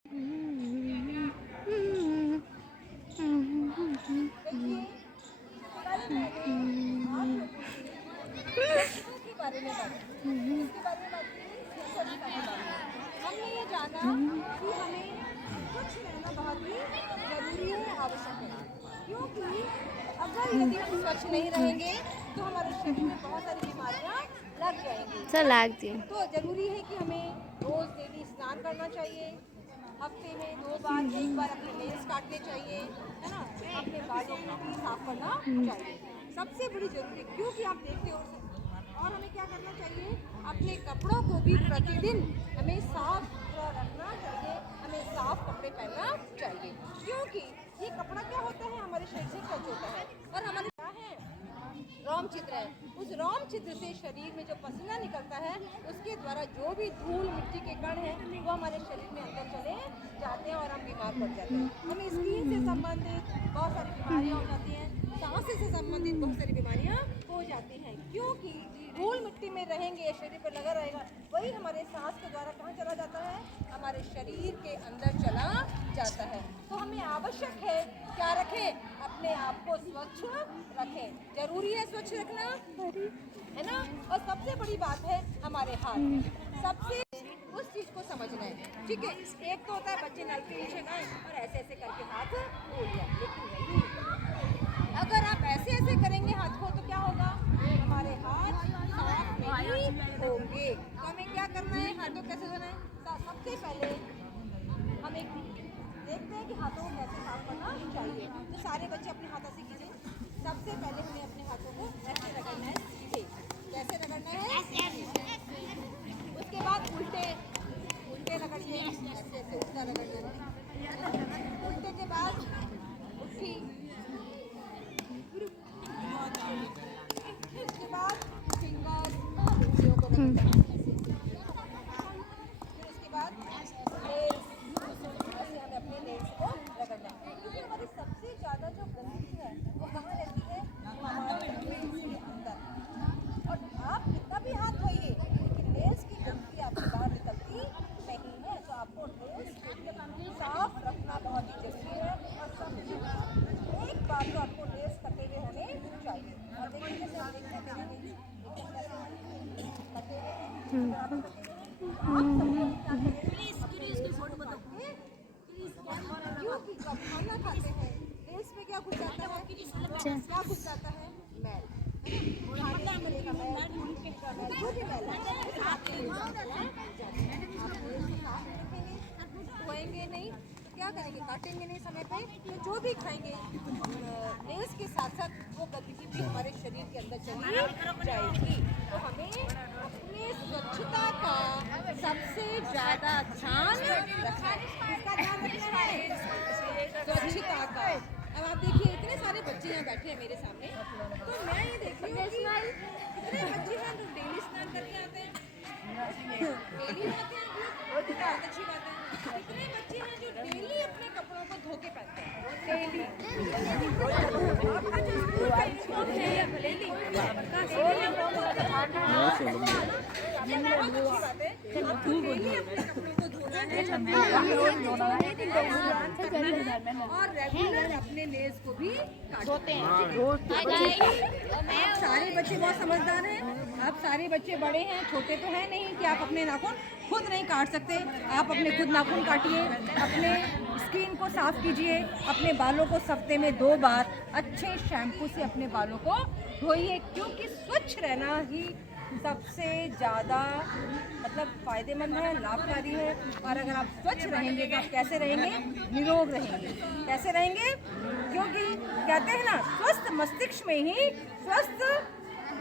के बारे में बात की, इसके बारे में बात की, स्वच्छता के बारे में हमने ये जाना कि हमें स्वच्छ रहना बहुत ही जरूरी है, आवश्यक है। क्योंकि अगर यदि हम स्वच्छ नहीं रहेंगे तो हमारे शरीर में बहुत सारी बीमारियां लग जाएंगी। तो जरूरी है कि हमें रोज डेली स्नान करना चाहिए, हफ्ते में 2 बार, 1 बार अपने नेल्स काटने चाहिए, है ना, अपने बालों को भी साफ करना चाहिए, सबसे बड़ी जरूरी। क्योंकि आप देखते हो, और हमें क्या करना चाहिए, अपने कपड़ों को भी प्रतिदिन हमें साफ सुथरा रखना चाहिए, हमें साफ कपड़े पहनना चाहिए। क्योंकि ये कपड़ा क्या होता है, हमारे शरीर से टच होता है, और हमारे क्या है, रोम छिद्र है। उस रोम छिद्र से शरीर में जो पसीना निकलता है, उसके द्वारा जो भी धूल मिट्टी के कण हैं वो हमारे शरीर में अंदर चले जाते हैं और हम बीमार पड़ जाते हैं। हमें स्किन से संबंधित बहुत सारी बीमारियां हो जाती हैं, सांस से संबंधित बहुत सारी बीमारियां हो जाती हैं। क्योंकि धूल मिट्टी में रहेंगे, शरीर पर लगा रहेगा, वही हमारे सांस के द्वारा कहाँ चला जाता है, हमारे शरीर के अंदर चला जाता है। तो हमें आवश्यक है क्या रखें, अपने आप को स्वच्छ रखें, जरूरी है स्वच्छ रखना, है ना। और सबसे बड़ी बात है हमारे हाथ, सबसे उस चीज को समझना है, ठीक है। एक तो होता है बच्चे नल के नीचे गए और ऐसे ऐसे करके हाथ धो लिया, लेकिन नहीं, अगर आप ऐसे ऐसे करेंगे हाथ को तो क्या होगा, हमारे हाथ साफ नहीं होंगे। तो हमें क्या करना है, हाथों कैसे धोना है, सबसे पहले हम एक देखते हैं कि हाथों को कैसे साफ करना चाहिए। तो सारे बच्चे अपने हाथों से कीजिए। सबसे पहले हमें अपने हाथों को ऐसे रगड़ना है, सीधे कैसे रगड़ना है, उसके बाद उल्टे उल्टे रगड़िए, ऐसे ऐसे उल्टा रगड़ना है, उल्टे के बाद उठी, उसके बाद फिंगर उंगलियों को रगड़ना है, फिर उसके बाद नेल्स, ऐसे हमें अपने नेल्स को रगड़ना है। क्योंकि हमारी सबसे ज़्यादा जो गंदगी है वो कहाँ रहती है, हमारे नेल्स के अंदर। और आप कितना भी हाथ धोइए लेकिन नेल्स की गंदगी आपके बाहर निकलती नहीं है। तो आपको नेल्स साफ रखना बहुत ही जरूरी है। और सब एक बार तो आपको नेल्स कटे हुए होने चाहिए। और देखिए जैसे हम देखते हैं मेरे नेल्स एकदम कैसे कटे हुए हैं, आप क्योंकि जब खाना खाते हैं नेल्स में क्या घुस जाता है, क्या घुस जाता है, मैल, धोएंगे नहीं तो क्या करेंगे, काटेंगे नहीं समय पे, तो जो भी खाएंगे नेल्स के साथ साथ वो गंदगी भी हमारे शरीर के अंदर चली जाएगी। तो हमें अपने स्वच्छता का सबसे ज्यादा ध्यान रखना है, किसका ध्यान रखना है, स्वच्छता का। अब आप देखिए इतने सारे बच्चे यहाँ बैठे हैं मेरे सामने, तो मैं ये देख रही हूँ कि कितने बच्चे हैं जो डेली स्नान करके आते हैं, डेली आते हैं, बहुत अच्छी बात है। कितने बच्चे हैं जो डेली अपने कपड़ों को धो के पहनते हैं, डेली, आपका जो स्कूल का यूनिफॉर्म है या डेली और रेगुलर अपने नेल्स को भी काटते हैं। सारे बच्चे बहुत समझदार हैं, आप सारे बच्चे बड़े हैं, छोटे तो हैं नहीं कि आप अपने नाखून खुद नहीं काट सकते। आप अपने खुद नाखून काटिए, अपने स्किन को साफ कीजिए, अपने बालों को हफ्ते में 2 बार अच्छे शैम्पू से अपने बालों को धोइए। क्योंकि स्वच्छ रहना ही सबसे ज़्यादा मतलब फ़ायदेमंद है, लाभकारी है। और अगर आप स्वच्छ रहेंगे तो आप कैसे रहेंगे, निरोग रहेंगे। कैसे रहेंगे, क्योंकि कहते हैं ना, स्वस्थ मस्तिष्क में ही स्वस्थ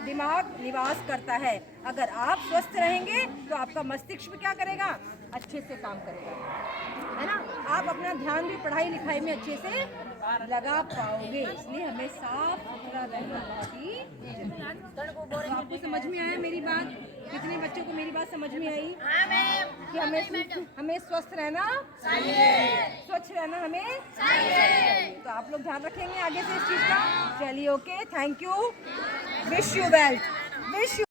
दिमाग निवास करता है। अगर आप स्वस्थ रहेंगे तो आपका मस्तिष्क क्या करेगा, अच्छे से काम करेगा, है ना। आप अपना ध्यान भी पढ़ाई लिखाई में अच्छे से लगा पाओगे। इसलिए हमें साफ सुथरा रहना बहुत ही। तो आपको समझ में आया मेरी बात, कितने बच्चों को मेरी बात समझ में आई कि हमें स्वस्थ रहना चाहिए, स्वच्छ रहना हमें चाहिए। तो आप लोग ध्यान रखेंगे आगे से इस चीज़ का। चलिए, okay, thank you, wish you well, wish you.